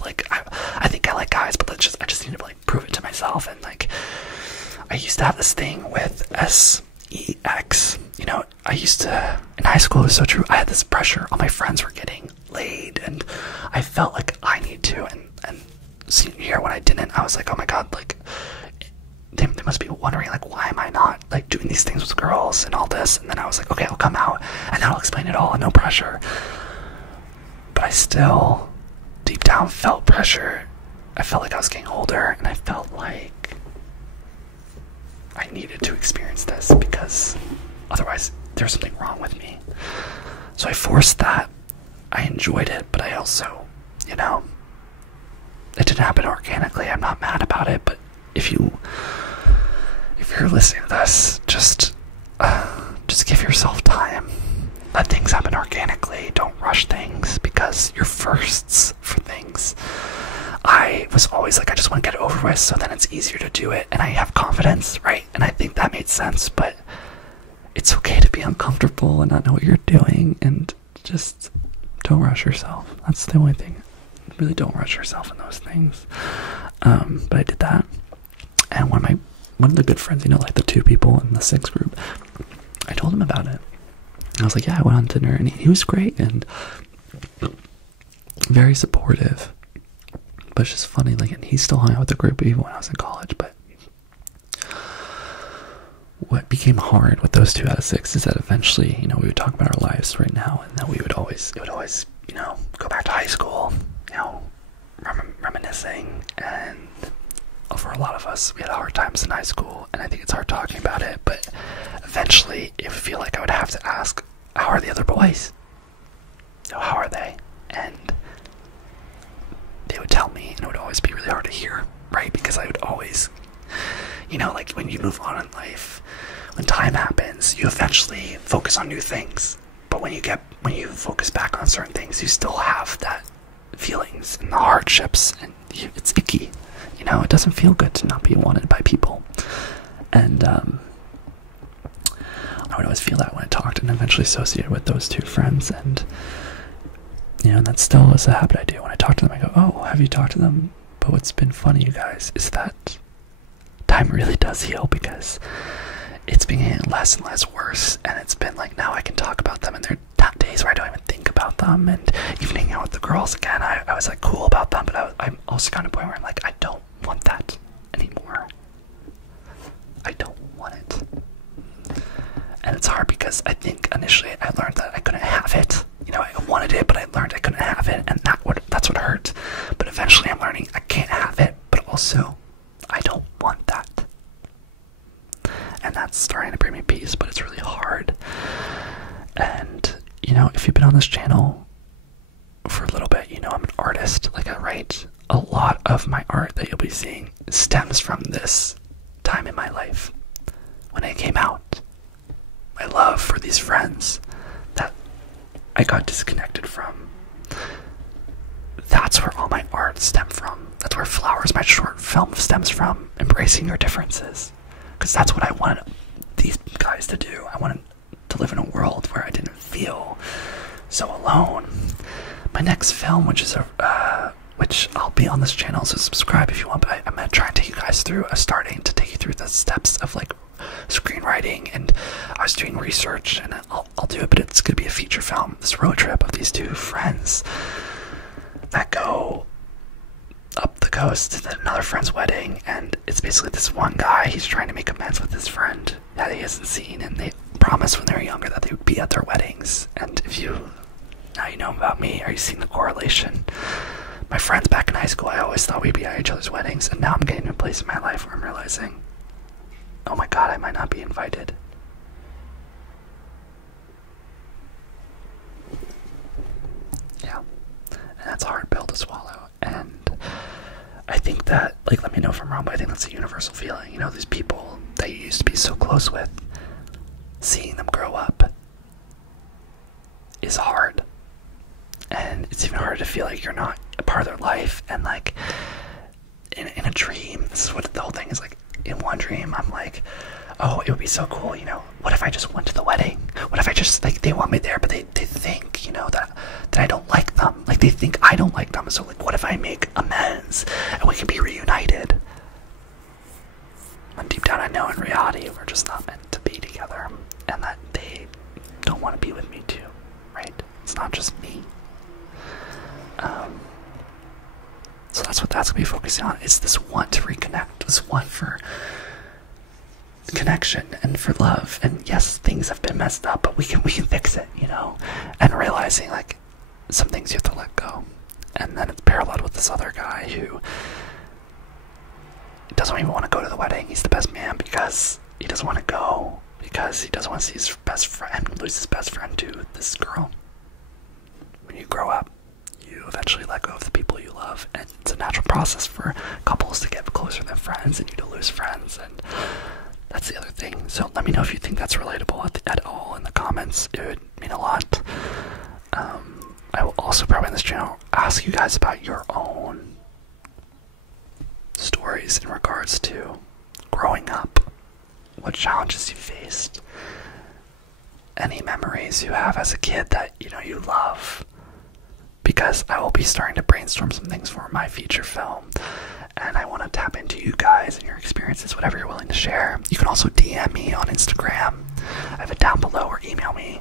I think I like guys, but I just need to prove it to myself. And I used to have this thing with sex. I used to, in high school, it was so true. I had this pressure. All my friends were getting laid, and I felt like I need to. And senior year, when I didn't, I was like, oh my god, like, they must be wondering, like, why am I not, like, doing these things with girls and all this? And then I was like, okay, I'll come out, and then I'll explain it all, no pressure. But I still, deep down, felt pressure. I felt like I was getting older, and I felt like I needed to experience this, because otherwise there's something wrong with me. So I forced that. I enjoyed it, but I also, you know, it didn't happen organically. I'm not mad about it, but if you're listening to this, just give yourself time. Let things happen organically. Don't rush things, because your firsts for things. I was always like, I just want to get it over with, so then it's easier to do it, and I have confidence, right? And I think that made sense, but it's okay to be uncomfortable and not know what you're doing, and just don't rush yourself. That's the only thing. Really don't rush yourself in those things. But I did that, and one of the good friends, you know, like the two people in the 6 group, I told him about it. I was like, yeah, I went on dinner, and he was great and very supportive. But it's just funny, like, and he still hung out with the group even when I was in college. But what became hard with those 2 out of 6 is that eventually, you know, we would talk about our lives right now, and then it would always, you know, go back to high school, you know, reminiscing. And for a lot of us, we had hard times in high school, and I think it's hard talking about it, but eventually it would feel like I would have to ask, how are the other boys? So how are they? And they would tell me, and it would always be really hard to hear, right? Because I would always, you know, like, when you move on in life, when time happens, you eventually focus on new things. But when you focus back on certain things, you still have that feelings and the hardships, and it's icky. You know, it doesn't feel good to not be wanted by people. And I would always feel that when I talked, and eventually associated with those 2 friends. And, you know, that still is a habit I do. When I talk to them, I go, oh, have you talked to them? But what's been funny, you guys, is that time really does heal, because it's been getting less and less worse, and it's been like, now I can talk about them, and there are days where I don't even think about them. And even hanging out with the girls again, I was like cool about them, but I'm also kind of a point where I'm like, I don't want that anymore. I don't want it. And it's hard, because I think initially I learned that I couldn't have it. You know, I wanted it, but I learned I couldn't have it, and that's what hurt. But eventually I'm learning I can't have it, but also I don't want that. And that's starting to bring me peace, but it's really hard. And, you know, if you've been on this channel for a little bit, you know I'm an artist. Like, I write. A lot of my art that you'll be seeing stems from this time in my life. When I came out, my love for these friends that I got disconnected from, that's where all my art stemmed from. That's where Flowers, my short film, stems from. Embracing your differences. Because that's what I wanted these guys to do. I wanted to live in a world where I didn't feel so alone. My next film, which I'll be on this channel, so subscribe if you want, but I'm going to try and take you guys through starting to take you through the steps of, like, screenwriting, and I was doing research, and I'll do it, but it's going to be a feature film, this road trip of these 2 friends that go up the coast to another friend's wedding. And it's basically this one guy, he's trying to make amends with his friend that he hasn't seen, and they promised when they were younger that they would be at their weddings. And now you know about me, are you seeing the correlation? My friends back in high school, I always thought we'd be at each other's weddings, and now I'm getting to a place in my life where I'm realizing, oh my god, I might not be invited. Yeah, and that's a hard pill to swallow. And I think that, like, let me know if I'm wrong, but I think that's a universal feeling. You know, these people that you used to be so close with, seeing them grow up is hard. And it's even harder to feel like you're not a part of their life. And, like, in a dream, this is what the whole thing is like. In one dream, I'm like, oh, it would be so cool, you know, what if I just went to the wedding? What if I just, like, they want me there, but they think, you know, that I don't like them. Like, they think I don't like them. So, like, what if I make amends and we can be reunited? And deep down I know in reality we're just not meant to be together, and that they don't want to be with me too, right? It's not just me. So that's what that's going to be focusing on. It's this want to reconnect, this want for connection and for love. And yes, things have been messed up, but we can fix it, you know? And realizing, like, some things you have to let go. And then it's paralleled with this other guy who doesn't even want to go to the wedding. He's the best man because he doesn't want to go, because he doesn't want to see his best friend lose his best friend to this girl. When you grow up, you eventually let go of the people you love, and it's a natural process for couples to get closer than friends and you to lose friends, and that's the other thing. So let me know if you think that's relatable at all in the comments. It would mean a lot. I will also probably in this channel ask you guys about your own stories in regards to growing up, what challenges you faced, any memories you have as a kid that you love, because I will be starting to brainstorm some things for my feature film, and I want to tap into you guys and your experiences, whatever you're willing to share. You can also DM me on Instagram. I have it down below, or email me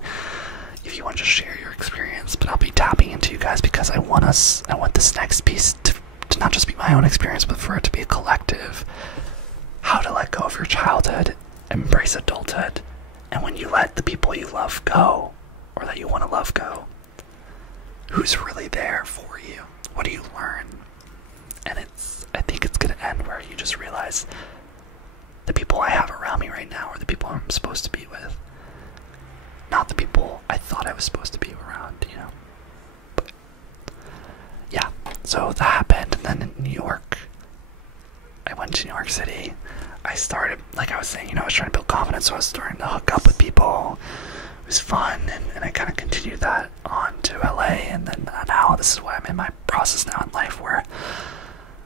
if you want to just share your experience. But I'll be tapping into you guys because I want this next piece to not just be my own experience, but for it to be a collective. How to let go of your childhood, embrace adulthood, and when you let the people you love go, or that you want to love go, who's really there for you? What do you learn? And I think it's going to end where you just realize the people I have around me right now are the people I'm supposed to be with, not the people I thought I was supposed to be around, But yeah, so that happened. And then in New York, I went to New York City. I started, like I was saying, I was trying to build confidence, so I was starting to hook up with people. It was fun, and I kind of continued that on to LA, and then now this is why I'm in my process now in life where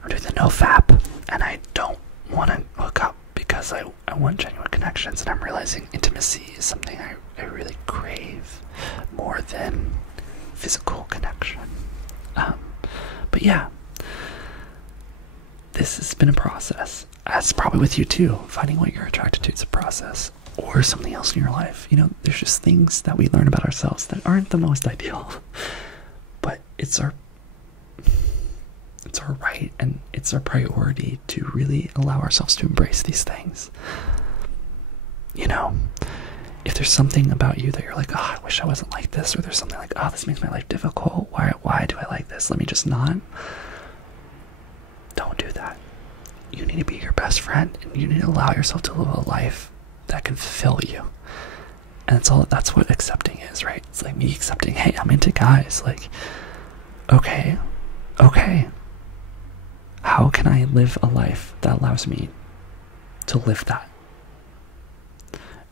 I'm doing the no-fap, and I don't want to hook up because I want genuine connections, and I'm realizing intimacy is something I really crave more than physical connection. But yeah, this has been a process, as probably with you too. Finding what you're attracted to is a process, or something else in your life. There's just things that we learn about ourselves that aren't the most ideal, but it's our right, and it's our priority to really allow ourselves to embrace these things. If there's something about you that you're like, oh, I wish I wasn't like this, or there's something like, oh, this makes my life difficult, why do I like this, let me just not. Don't do that. You need to be your best friend, and you need to allow yourself to live a life that can fulfill you. And that's what accepting is, right? It's like me accepting, hey, I'm into guys. Like, okay, how can I live a life that allows me to live that?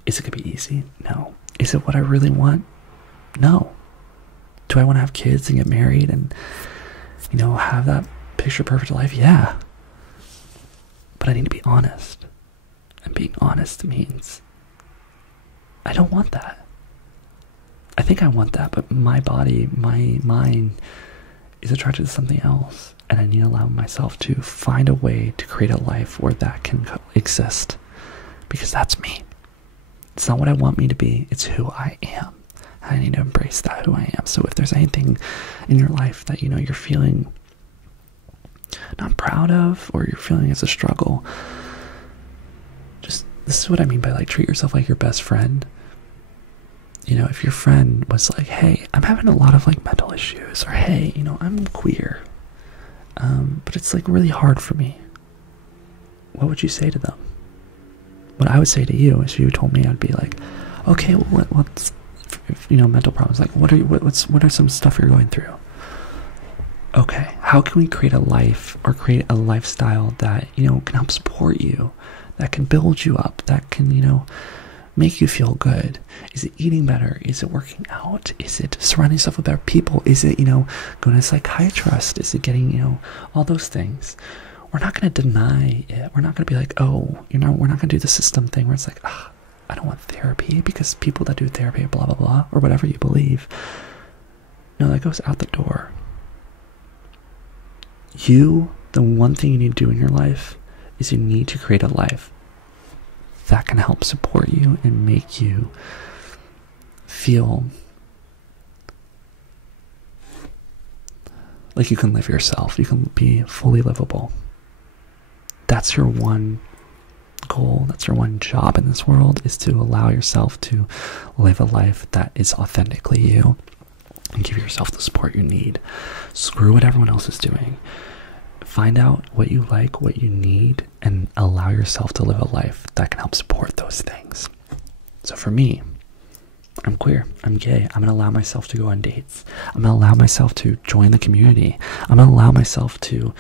Is it gonna be easy? No. Is it what I really want? No. Do I want to have kids and get married and have that picture perfect life? Yeah. But I need to be honest. And being honest means I don't want that. I think I want that, but my body, my mind is attracted to something else, and I need to allow myself to find a way to create a life where that can exist, because that's me. It's not what I want me to be, it's who I am. I need to embrace that, who I am. So if there's anything in your life that you're feeling not proud of, or you're feeling as a struggle, this is what I mean by treat yourself like your best friend. If your friend was like, hey, I'm having a lot of mental issues, or hey, I'm queer, but it's really hard for me, what would you say to them? What I would say to you is, if you told me, I'd be like, okay, well, what's mental problems, what are some stuff you're going through? Okay, how can we create a life, or create a lifestyle that can help support you, that can build you up, that can make you feel good? Is it eating better? Is it working out? Is it surrounding yourself with better people? Is it going to a psychiatrist? Is it getting all those things? We're not going to deny it. We're not going to be like, oh, we're not going to do the system thing where it's like, I don't want therapy because people that do therapy, blah blah blah, or whatever you believe. No, that goes out the door. The one thing you need to do in your life is you need to create a life that can help support you and make you feel like you can live yourself, you can be fully livable. That's your one goal, that's your one job in this world, is to allow yourself to live a life that is authentically you and give yourself the support you need. Screw what everyone else is doing. Find out what you like, what you need, and allow yourself to live a life that can help support those things. So for me, I'm queer, I'm gay, I'm gonna allow myself to go on dates, I'm gonna allow myself to join the community, I'm gonna allow myself to,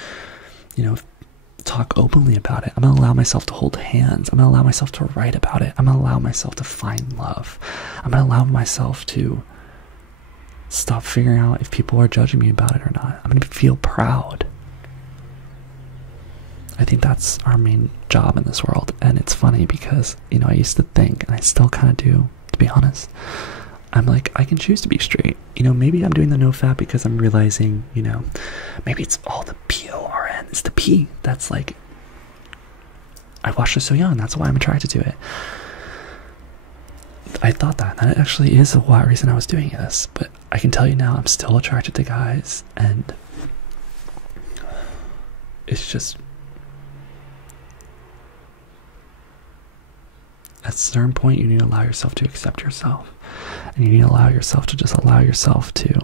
talk openly about it, I'm gonna allow myself to hold hands, I'm gonna allow myself to write about it, I'm gonna allow myself to find love, I'm gonna allow myself to stop figuring out if people are judging me about it or not. I'm gonna feel proud. I think that's our main job in this world, and it's funny because, I used to think, and I still kind of do, to be honest, I'm like, I can choose to be straight. Maybe I'm doing the no-fap because I'm realizing, maybe it's all the PORN, it's the P. That's like, I watched it so young, that's why I'm attracted to it. I thought that actually is a reason I was doing this, but I can tell you now, I'm still attracted to guys, and it's just, at a certain point, you need to allow yourself to accept yourself. And you need to allow yourself to just allow yourself to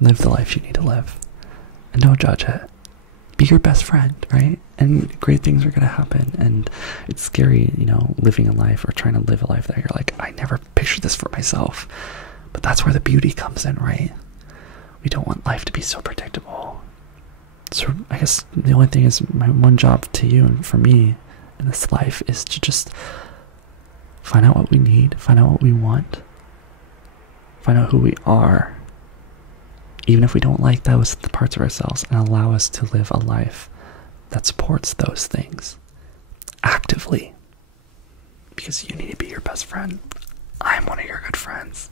live the life you need to live. And don't judge it. Be your best friend, right? And great things are going to happen. And it's scary, living a life or trying to live a life that you're like, I never pictured this for myself. But that's where the beauty comes in, right? We don't want life to be so predictable. So I guess the only thing is, my one job to you and for me in this life is to just find out what we need, find out what we want, find out who we are, even if we don't like those parts of ourselves, and allow us to live a life that supports those things actively. Because you need to be your best friend. I'm one of your good friends,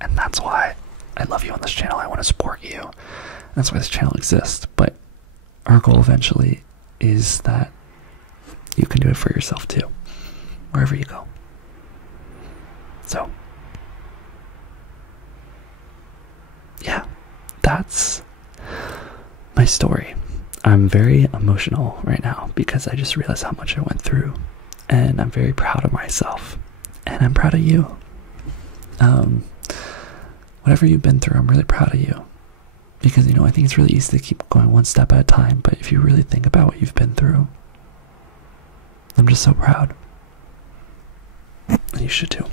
and that's why I love you on this channel. I want to support you. That's why this channel exists. But our goal eventually is that you can do it for yourself too, wherever you go. So, yeah, that's my story. I'm very emotional right now because I just realized how much I went through, and I'm very proud of myself, and I'm proud of you. Whatever you've been through, I'm really proud of you, because I think it's really easy to keep going one step at a time, but if you really think about what you've been through, I'm just so proud, and you should too.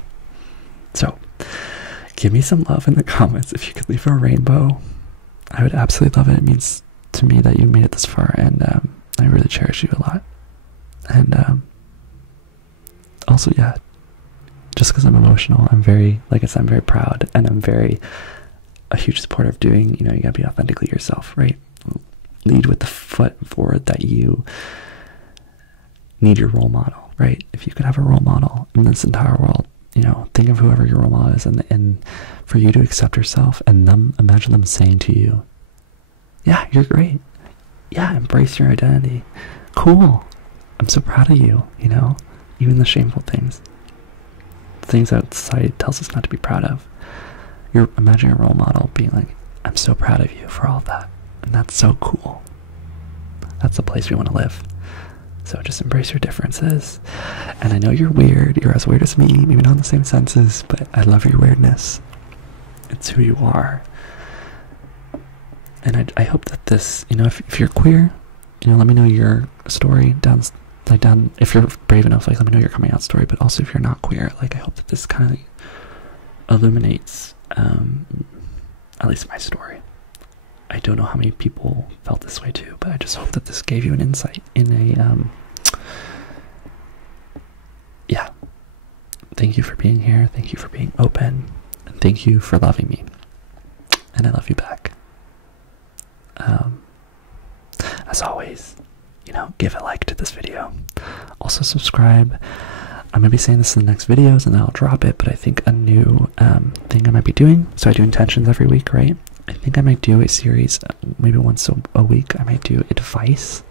So, give me some love in the comments. If you could leave a rainbow, I would absolutely love it. It means to me that you made it this far, and I really cherish you a lot. And also, yeah, just because I'm emotional, I'm very, like I said, I'm very proud, and I'm a huge supporter of doing, you gotta be authentically yourself, right? Lead with the foot forward that you need your role model, right? If you could have a role model in this entire world, think of whoever your role model is, and for you to accept yourself, and imagine them saying to you, yeah, you're great. Yeah, embrace your identity. Cool. I'm so proud of you, even the shameful things. Things that society tells us not to be proud of. Imagine your role model being like, I'm so proud of you for all of that. And that's so cool. That's the place we want to live. So just embrace your differences. And I know you're weird. You're as weird as me. Maybe not in the same senses, but I love your weirdness. It's who you are. And I hope that this, if you're queer, let me know your story down. If you're brave enough, let me know your coming out story. But also if you're not queer, I hope that this kind of illuminates, at least my story. I don't know how many people felt this way too, but I just hope that this gave you an insight in yeah. Thank you for being here. Thank you for being open. And thank you for loving me. And I love you back. As always, give a like to this video. Also subscribe. I'm going to be saying this in the next videos, and then I'll drop it, but I think a new thing I might be doing. So I do intentions every week, right? I think I might do a series, maybe once a week. I might do advice.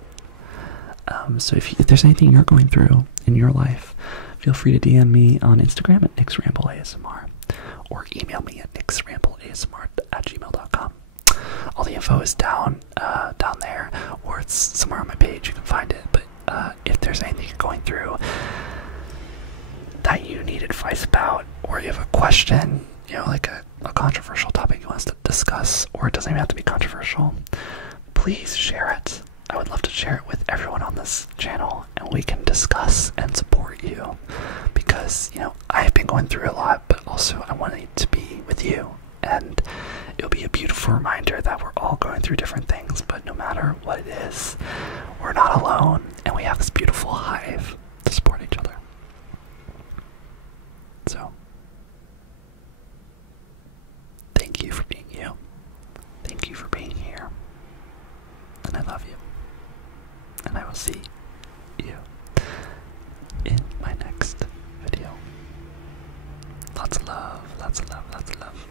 So if there's anything you're going through in your life, feel free to DM me on Instagram at nicksrambleasmr, or email me at nicksrambleasmr@gmail.com. All the info is down there, or it's somewhere on my page. You can find it. But if there's anything you're going through that you need advice about, or you have a question, like a controversial topic you want us to discuss, or it doesn't even have to be controversial, please share it. I would love to share it with everyone on this channel, and we can discuss and support you, because I've been going through a lot, but also I wanted to be with you, and it'll be a beautiful reminder that we're all going through different things, but no matter what it is, we're not alone, and we have this beautiful hive to support each other. So, thank you for being you. Thank you for being here. And I love you. And I will see you in my next video. Lots of love, lots of love, lots of love.